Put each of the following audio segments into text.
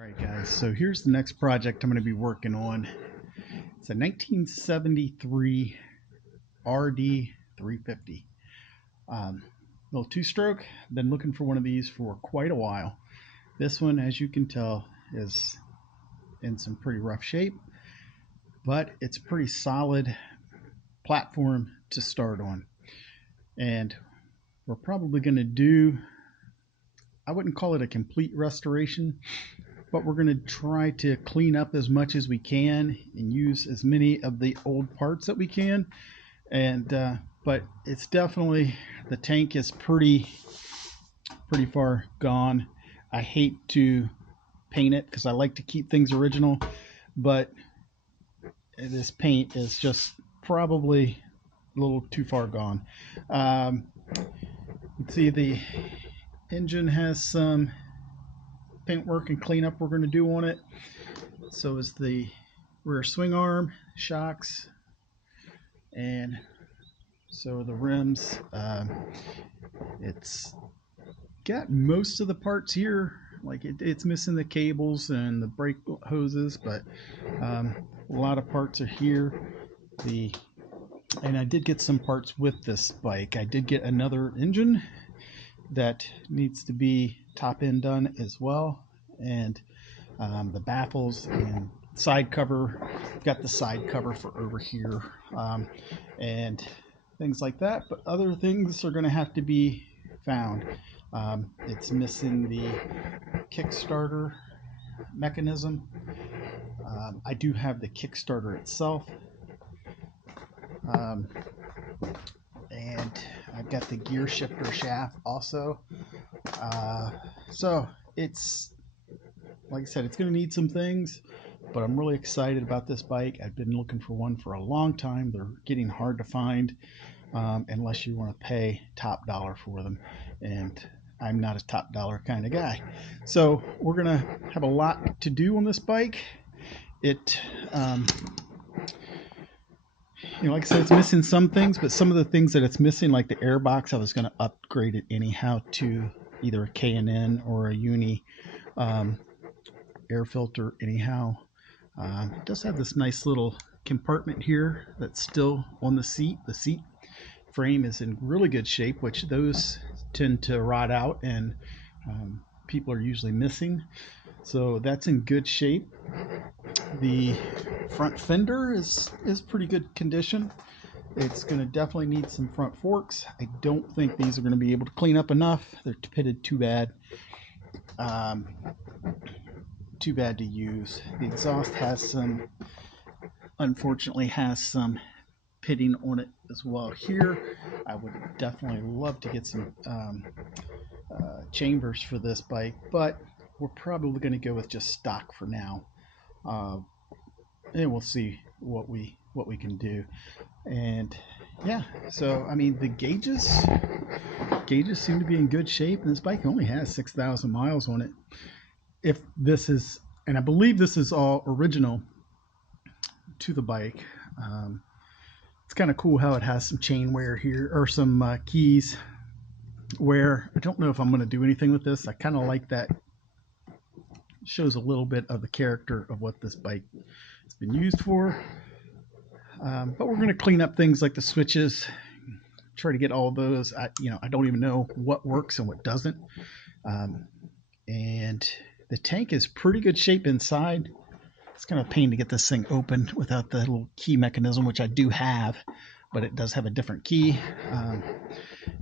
Alright guys, so here's the next project I'm going to be working on. It's a 1973 RD350. Little two-stroke. Been looking for one of these for quite a while. This one, as you can tell, is in some pretty rough shape, but it's a pretty solid platform to start on. And we're probably going to do, I wouldn't call it a complete restoration, but we're going to try to clean up as much as we can and use as many of the old parts that we can. And but it's definitely, the tank is pretty far gone. I hate to paint it because I like to keep things original, but this paint is just probably a little too far gone. Let's see, the engine has some paint work and cleanup we're going to do on it. So is the rear swing arm, shocks, and so the rims. It's got most of the parts here, like it's missing the cables and the brake hoses, but a lot of parts are here. And I did get some parts with this bike. I did get another engine that needs to be top end done as well, and the baffles and side cover. Got the side cover for over here, and things like that, but other things are going to have to be found. It's missing the Kickstarter mechanism. I do have the Kickstarter itself, and I've got the gear shifter shaft also. So it's, like I said, it's going to need some things, but I'm really excited about this bike. I've been looking for one for a long time. They're getting hard to find, unless you want to pay top dollar for them, and I'm not a top dollar kind of guy. So we're going to have a lot to do on this bike. It like I said, it's missing some things, but some of the things that it's missing, like the air box, I was going to upgrade it anyhow to either a K&N or a Uni air filter anyhow. It does have this nice little compartment here that's still on the seat. The seat frame is in really good shape, which those tend to rot out, and people are usually missing. So that's in good shape. The front fender is pretty good condition. It's going to definitely need some front forks. I don't think these are going to be able to clean up enough. They're pitted too bad. Too bad to use. The exhaust has some, unfortunately, has some pitting on it as well here. I would definitely love to get some chambers for this bike, but we're probably going to go with just stock for now, and we'll see what we can do. And yeah, so I mean, the gauges seem to be in good shape, and this bike only has 6,000 miles on it. If this is, and I believe this is all original to the bike. It's kind of cool how it has some chain wear here, or some keys wear. I don't know if I'm going to do anything with this. I kind of like that. It shows a little bit of the character of what this bike has been used for. But we're going to clean up things like the switches, try to get all of those. I don't even know what works and what doesn't. And the tank is pretty good shape inside. It's kind of a pain to get this thing open without the little key mechanism, which I do have, but it does have a different key.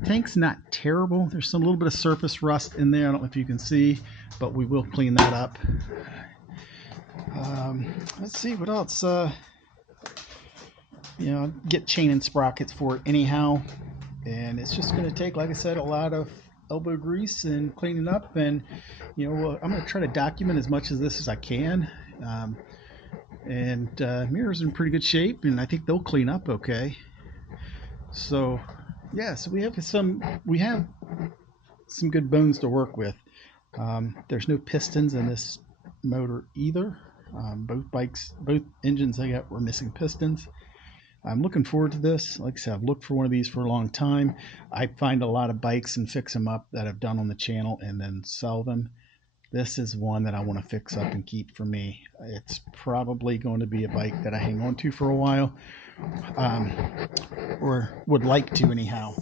Tank's not terrible. There's some little bit of surface rust in there. I don't know if you can see, but we will clean that up. Let's see what else. Get chain and sprockets for it anyhow, and it's just going to take, like I said, a lot of elbow grease and cleaning up. And I'm going to try to document as much of this as I can. Mirrors in pretty good shape, and I think they'll clean up okay. So yeah, so we have some good bones to work with. There's no pistons in this motor either. Both engines I got were missing pistons. I'm looking forward to this. Like I said, I've looked for one of these for a long time. I find a lot of bikes and fix them up that I've done on the channel and then sell them. This is one that I want to fix up and keep for me. It's probably going to be a bike that I hang on to for a while, or would like to anyhow.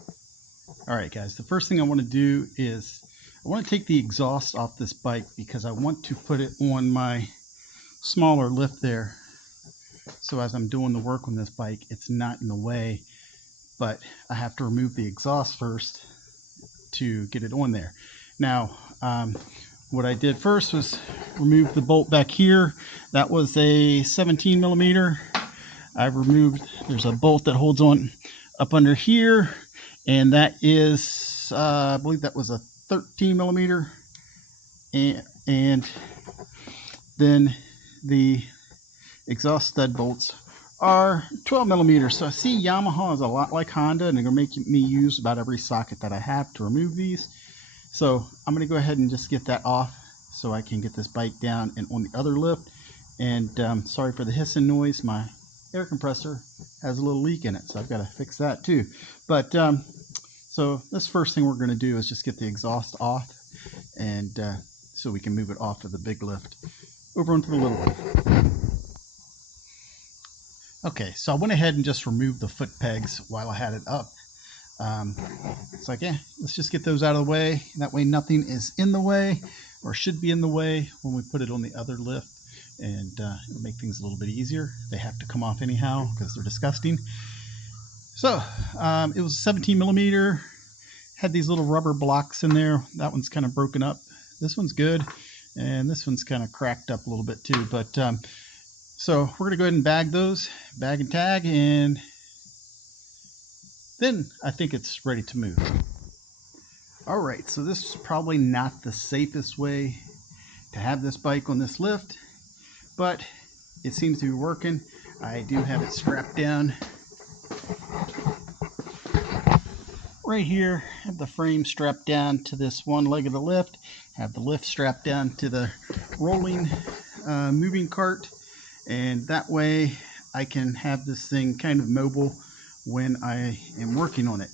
All right, guys, the first thing I want to do is I want to take the exhaust off this bike because I want to put it on my smaller lift there. So as I'm doing the work on this bike, it's not in the way, but I have to remove the exhaust first to get it on there. Now, what I did first was remove the bolt back here. That was a 17 millimeter. I've removed, there's a bolt that holds on up under here, and that is, I believe that was a 13 millimeter. And then the exhaust stud bolts are 12 millimeters. So I see Yamaha is a lot like Honda, and they're going to make me use about every socket that I have to remove these. So I'm going to go ahead and just get that off so I can get this bike down and on the other lift. And sorry for the hissing noise. My air compressor has a little leak in it, so I've got to fix that too. But so this first thing we're going to do is just get the exhaust off, and so we can move it off of the big lift over onto the little one. Okay, so I went ahead and just removed the foot pegs while I had it up. It's like, let's just get those out of the way. That way nothing is in the way, or should be in the way when we put it on the other lift, and it'll make things a little bit easier. They have to come off anyhow because they're disgusting. So it was 17 millimeter, had these little rubber blocks in there. That one's kind of broken up. This one's good, and this one's kind of cracked up a little bit too. But so we're gonna go ahead and bag those, bag and tag, and then I think it's ready to move. All right, so this is probably not the safest way to have this bike on this lift, but it seems to be working. I do have it strapped down right here. I have the frame strapped down to this one leg of the lift. Have the lift strapped down to the rolling moving cart, and that way I can have this thing kind of mobile when I am working on it,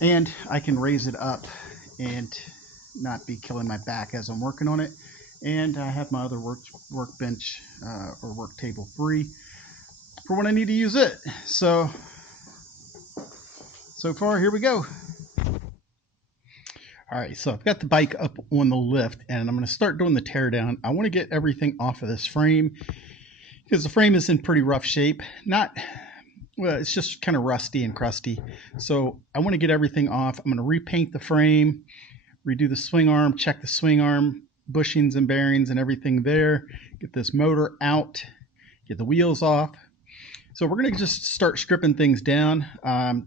and I can raise it up and not be killing my back as I'm working on it. And I have my other workbench or work table free for when I need to use it. So far, here we go. All right, so I've got the bike up on the lift, and I'm going to start doing the teardown. I want to get everything off of this frame because the frame is in pretty rough shape. Well, it's just kind of rusty and crusty. So I want to get everything off. I'm going to repaint the frame, redo the swing arm, check the swing arm bushings and bearings and everything there, get this motor out, get the wheels off. So we're going to just start stripping things down.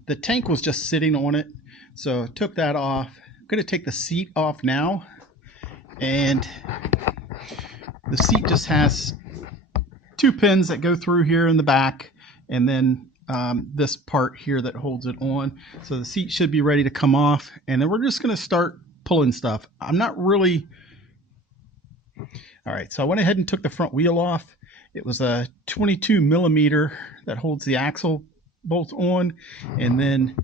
The tank was just sitting on it, so took that off. I'm going to take the seat off now, and the seat just has 2 pins that go through here in the back, and then this part here that holds it on. So the seat should be ready to come off, and then we're just going to start pulling stuff. I'm not really... All right, so I went ahead and took the front wheel off. It was a 22 millimeter that holds the axle bolt on, and then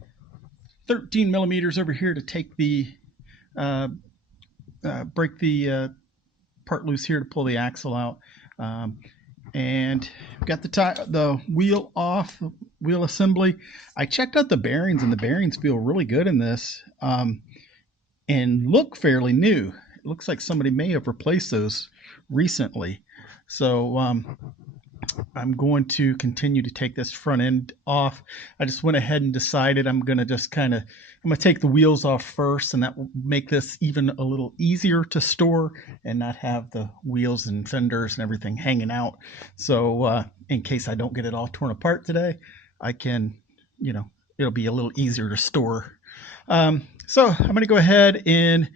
13 millimeters over here to take the break the part loose here to pull the axle out. And got the wheel off, wheel assembly. I checked out the bearings, and the bearings feel really good in this, and look fairly new. It looks like somebody may have replaced those recently. So I'm going to continue to take this front end off. I just went ahead and decided I'm going to take the wheels off first, and that will make this even a little easier to store and not have the wheels and fenders and everything hanging out. So in case I don't get it all torn apart today, I can, it'll be a little easier to store. So I'm going to go ahead and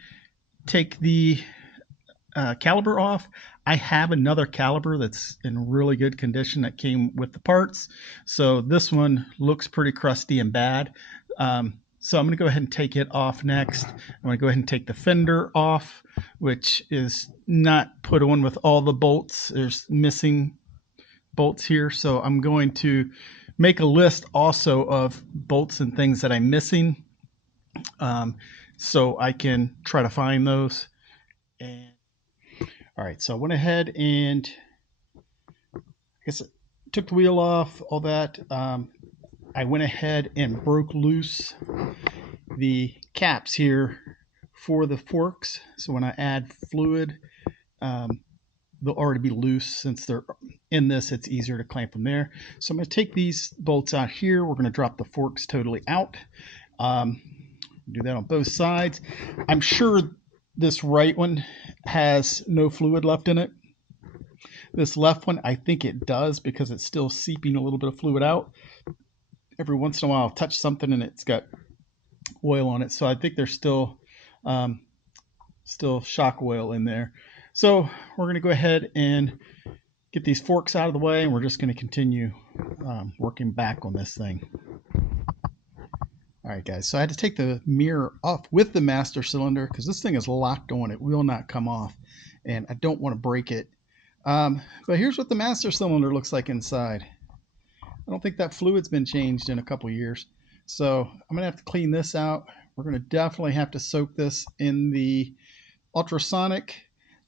take the caliper off. I have another caliper that's in really good condition that came with the parts. So this one looks pretty crusty and bad. So I'm going to go ahead and take it off next. I'm going to go ahead and take the fender off, which is not put on with all the bolts. There's missing bolts here. So I'm going to make a list also of bolts and things that I'm missing, so I can try to find those. And All right, so I went ahead and I guess took the wheel off, all that. I went ahead and broke loose the caps here for the forks. So when I add fluid, they'll already be loose. Since they're in this, it's easier to clamp them there. So I'm going to take these bolts out here. We're going to drop the forks totally out. Do that on both sides. I'm sure this right one has no fluid left in it. This left one, I think it does, because it's still seeping a little bit of fluid out. Every once in a while I'll touch something and it's got oil on it. So I think there's still shock oil in there. So we're going to go ahead and get these forks out of the way, and we're just going to continue working back on this thing. All right, guys, so I had to take the mirror off with the master cylinder because this thing is locked on. It will not come off, and I don't want to break it. But here's what the master cylinder looks like inside. I don't think that fluid's been changed in a couple years. So I'm going to have to clean this out. We're going to definitely have to soak this in the ultrasonic,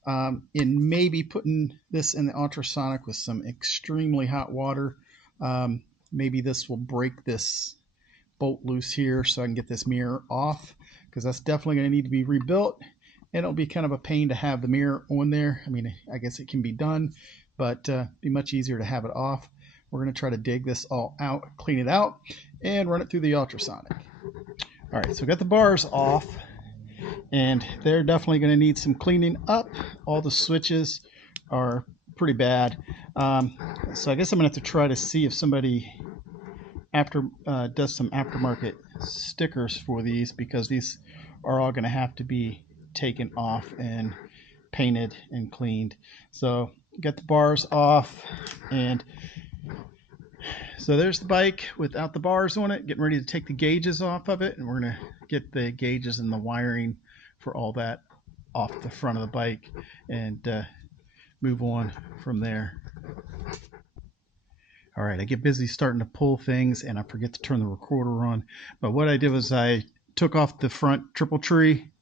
and maybe putting this in the ultrasonic with some extremely hot water. Maybe this will break this bolt loose here so I can get this mirror off, because that's definitely going to need to be rebuilt, and it'll be kind of a pain to have the mirror on there. I mean, I guess it can be done, but be much easier to have it off. We're going to try to dig this all out, clean it out, and run it through the ultrasonic. All right, so we got the bars off, and they're definitely going to need some cleaning up. All the switches are pretty bad. So I guess I'm going to have to try to see if somebody does some aftermarket stickers for these, because these are all going to have to be taken off and painted and cleaned. So get the bars off, and so there's the bike without the bars on it, getting ready to take the gauges off of it, and we're going to get the gauges and the wiring for all that off the front of the bike and move on from there. All right, I get busy starting to pull things and I forget to turn the recorder on. But what I did was I took off the front triple tree.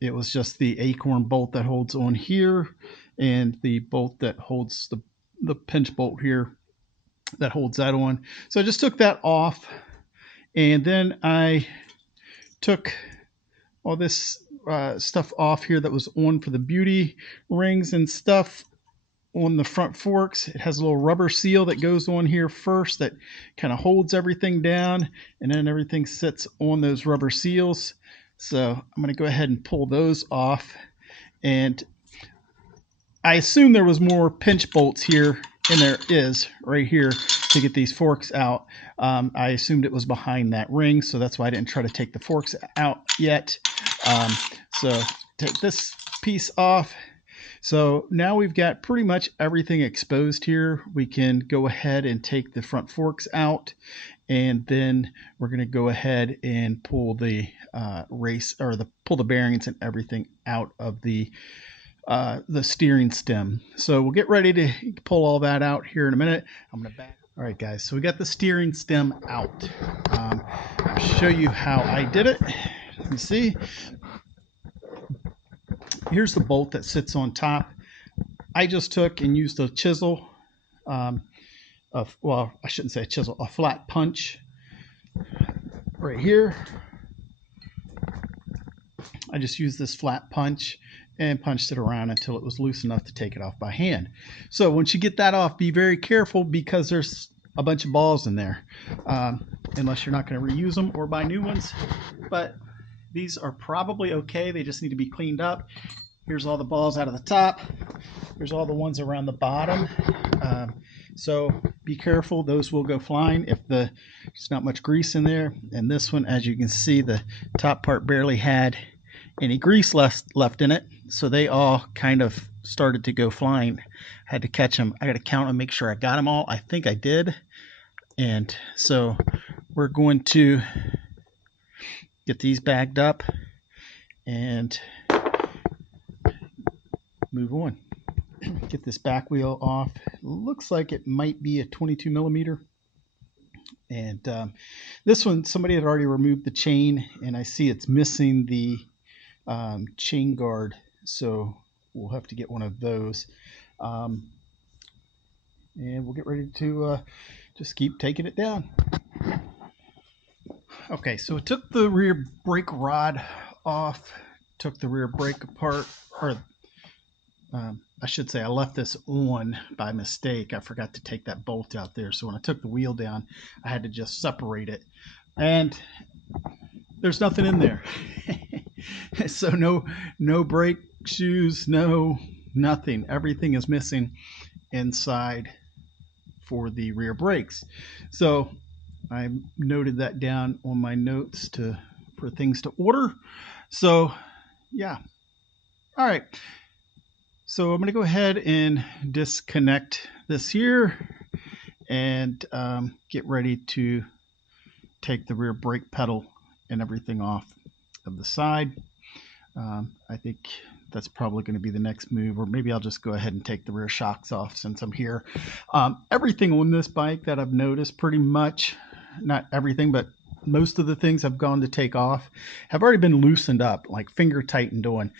It was just the acorn bolt that holds on here, and the bolt that holds the pinch bolt here that holds that on. So I just took that off, and then I took all this stuff off here that was on for the beauty rings and stuff on the front forks. It has a little rubber seal that goes on here first that kind of holds everything down, and then everything sits on those rubber seals. So I'm going to go ahead and pull those off, and I assume there was more pinch bolts here, and there is right here to get these forks out. I assumed it was behind that ring, so that's why I didn't try to take the forks out yet. So take this piece off. So now we've got pretty much everything exposed here. We can go ahead and take the front forks out, and then we're going to go ahead and pull the pull the bearings and everything out of the steering stem. So we'll get ready to pull all that out here in a minute. I'm going to back. All right, guys, so we got the steering stem out. I'll show you how I did it. Let me see. Here's the bolt that sits on top. I just took and used a chisel, well, I shouldn't say a chisel, a flat punch right here. I just used this flat punch and punched it around until it was loose enough to take it off by hand. So once you get that off, be very careful, because there's a bunch of balls in there, unless you're not going to reuse them or buy new ones. But these are probably okay. They just need to be cleaned up. Here's all the balls out of the top. Here's all the ones around the bottom. So be careful. Those will go flying if there's not much grease in there. And this one, as you can see, the top part barely had any grease left in it. So they all kind of started to go flying. Had to catch them. I got to count and make sure I got them all. I think I did. And so we're going to get these bagged up and move on. Get this back wheel off. It looks like it might be a 22 millimeter. And this one, somebody had already removed the chain, and I see it's missing the chain guard. So we'll have to get one of those. And we'll get ready to just keep taking it down. Okay, so I took the rear brake rod off, took the rear brake apart, or I should say I left this on by mistake. I forgot to take that bolt out there. So when I took the wheel down, I had to just separate it. And there's nothing in there. So no brake shoes, nothing. Everything is missing inside for the rear brakes. So I noted that down on my notes for things to order. So yeah. All right. So I'm going to go ahead and disconnect this here and get ready to take the rear brake pedal and everything off of the side. I think that's probably going to be the next move, or maybe I'll just go ahead and take the rear shocks off since I'm here. Everything on this bike that I've noticed, pretty much, not everything, but most of the things I've gone to take off have already been loosened up, like finger tightened on.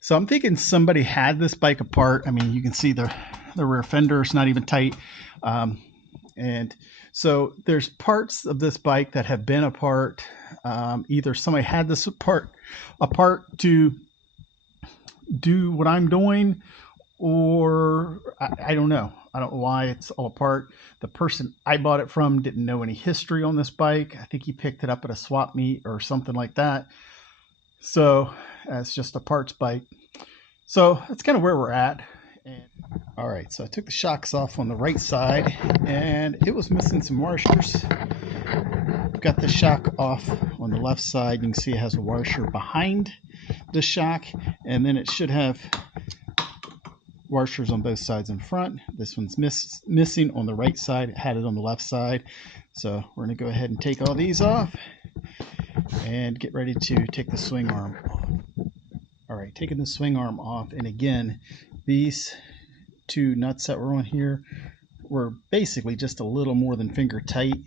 So I'm thinking somebody had this bike apart. I mean, you can see the rear fender is not even tight. And so there's parts of this bike that have been apart. Either somebody had this apart to do what I'm doing, or I don't know. I don't know why it's all apart. The person I bought it from didn't know any history on this bike. I think he picked it up at a swap meet or something like that. So it's just a parts bike. So that's kind of where we're at. And all right, so I took the shocks off on the right side and it was missing some washers. Got the shock off on the left side. You can see it has a washer behind the shock, and then it should have washers on both sides in front. This one's missing on the right side. It had it on the left side. So we're going to go ahead and take all these off and get ready to take the swing arm off. All right, taking the swing arm off, and again, these two nuts that were on here were basically just a little more than finger tight.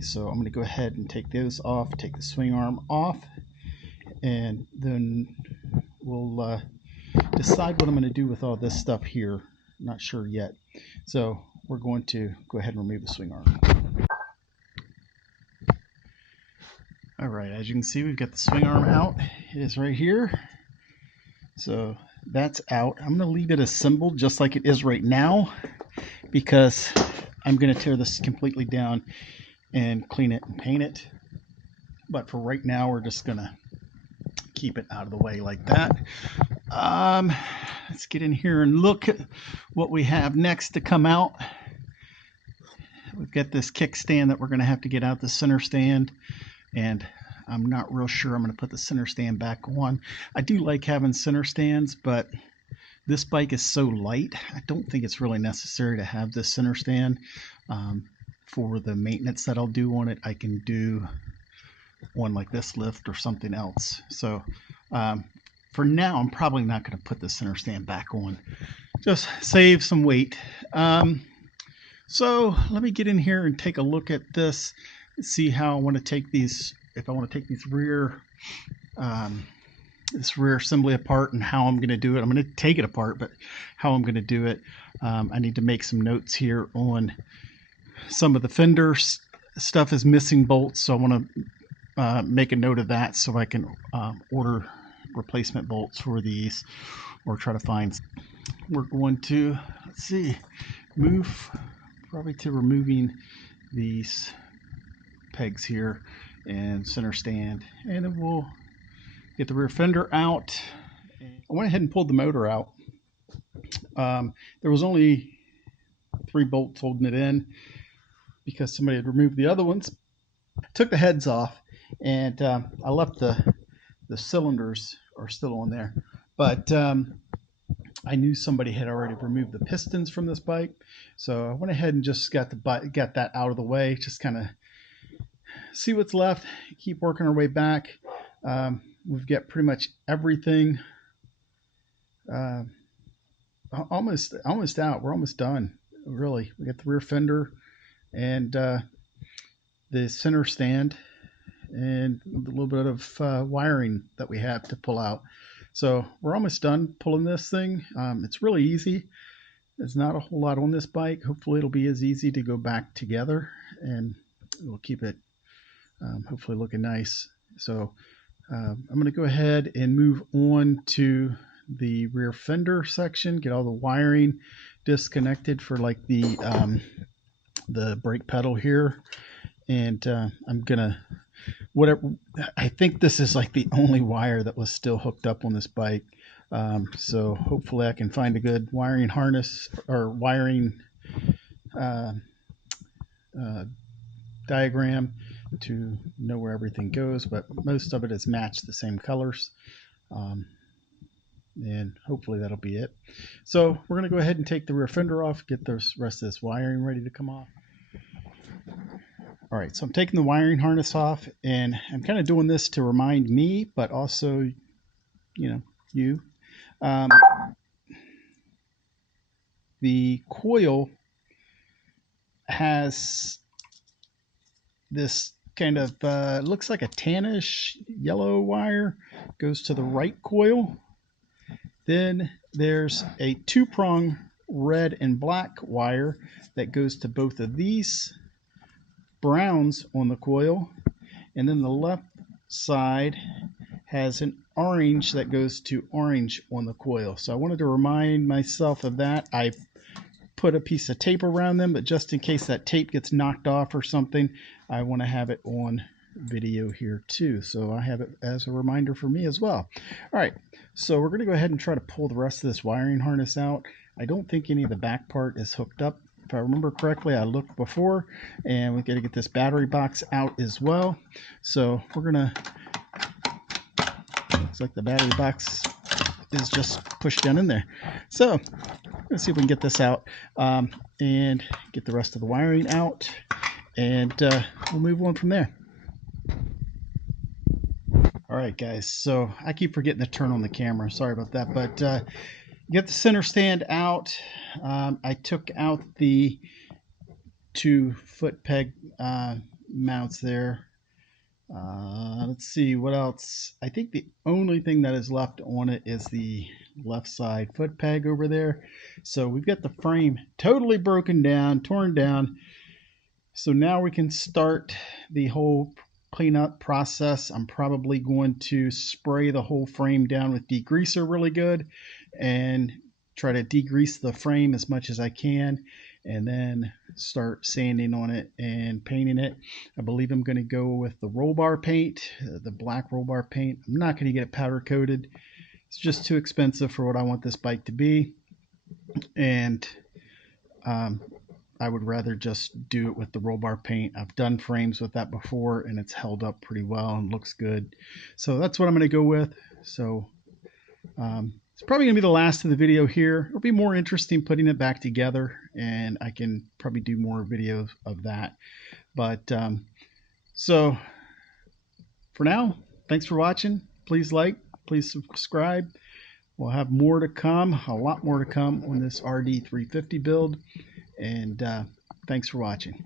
So I'm going to go ahead and take those off, take the swing arm off, and then we'll decide what I'm going to do with all this stuff here. Not sure yet. So we're going to go ahead and remove the swing arm. All right, as you can see, we've got the swing arm out. It is right here. So that's out. I'm going to leave it assembled just like it is right now, because I'm going to tear this completely down and clean it and paint it. But for right now, we're just going to keep it out of the way like that. Let's get in here and look at what we have next to come out. We've got this kickstand that we're going to have to get out, the center stand, and I'm not real sure I'm going to put the center stand back on. I do like having center stands, but this bike is so light, I don't think it's really necessary to have this center stand. For the maintenance that I'll do on it, I can do one like this lift or something else. So for now, I'm probably not going to put the center stand back on. Just save some weight. So let me get in here and take a look at this, see how I want to take these, if I want to take these this rear assembly apart and how I'm going to do it. I'm going to take it apart, but how I'm going to do it, I need to make some notes here on some of the fender stuff is missing bolts, so I want to make a note of that so I can order replacement bolts for these, or try to find. We're going to, let's see, move probably to removing these pegs here and center stand, and then we'll get the rear fender out. I went ahead and pulled the motor out. There was only 3 bolts holding it in because somebody had removed the other ones. Took the heads off, and I left the cylinders are still on there, but I knew somebody had already removed the pistons from this bike, so I went ahead and just got that out of the way, just kind of see what's left, keep working our way back. We've got pretty much everything almost out. We're almost done, really. We got the rear fender and the center stand and a little bit of wiring that we have to pull out. So we're almost done pulling this thing. It's really easy. There's not a whole lot on this bike. Hopefully it'll be as easy to go back together, and we'll keep it hopefully looking nice. So I'm going to go ahead and move on to the rear fender section, get all the wiring disconnected for like the brake pedal here. And I'm gonna, whatever, I think this is like the only wire that was still hooked up on this bike. So hopefully I can find a good wiring harness or wiring diagram to know where everything goes, but most of it is matched the same colors. And hopefully that'll be it. So we're going to go ahead and take the rear fender off, get the rest of this wiring ready to come off. All right, so I'm taking the wiring harness off, and I'm kind of doing this to remind me, but also, you. The coil has this kind of looks like a tannish yellow wire, goes to the right coil. Then there's a 2-prong red and black wire that goes to both of these browns on the coil, and then the left side has an orange that goes to orange on the coil. So I wanted to remind myself of that. I put a piece of tape around them, but just in case that tape gets knocked off or something, I want to have it on video here too, so I have it as a reminder for me as well. All right, so we're going to go ahead and try to pull the rest of this wiring harness out. I don't think any of the back part is hooked up. If I remember correctly, I looked before, and we got to get this battery box out as well. So we're gonna, looks like the battery box is just pushed down in there. So let's see if we can get this out and get the rest of the wiring out, and we'll move on from there. All right, guys, so I keep forgetting to turn on the camera. Sorry about that, but get the center stand out. I took out the 2 foot peg mounts there. Let's see what else. I think the only thing that is left on it is the left side foot peg over there. So we've got the frame totally broken down, torn down. So now we can start the whole cleanup process. I'm probably going to spray the whole frame down with degreaser really good and try to degrease the frame as much as I can, and then start sanding on it and painting it. I believe I'm going to go with the roll bar paint, the black roll bar paint. I'm not going to get it powder coated. It's just too expensive for what I want this bike to be, and I would rather just do it with the roll bar paint. I've done frames with that before, and it's held up pretty well and looks good. So that's what I'm going to go with. So it's probably going to be the last of the video here. It'll be more interesting putting it back together, and I can probably do more videos of that. But so for now, thanks for watching. Please like, please subscribe. We'll have more to come, a lot more to come on this RD350 build. And thanks for watching.